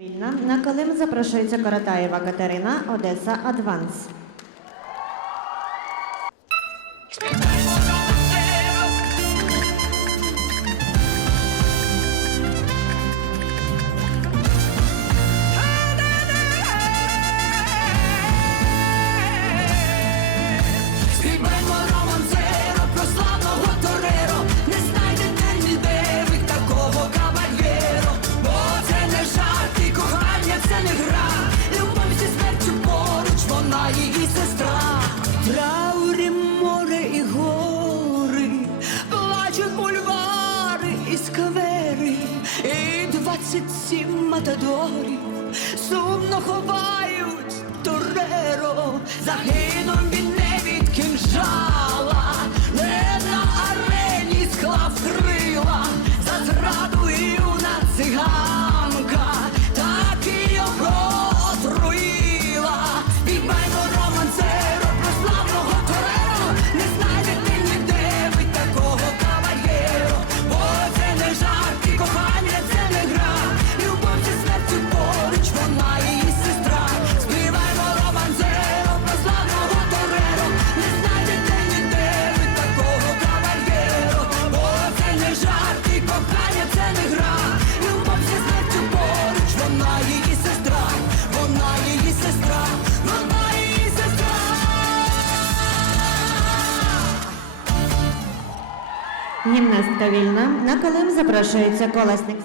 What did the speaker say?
Вільна на калим запрошується Каратаєва Катерина, Одеса Адванс. Співаймо та її сестра, траурі море і гори, плачуть бульвари і сквери, і двадцять сім матадорів сумно ховають туреро. загиб. Гімнастка вільна. На килим запрошується колесник.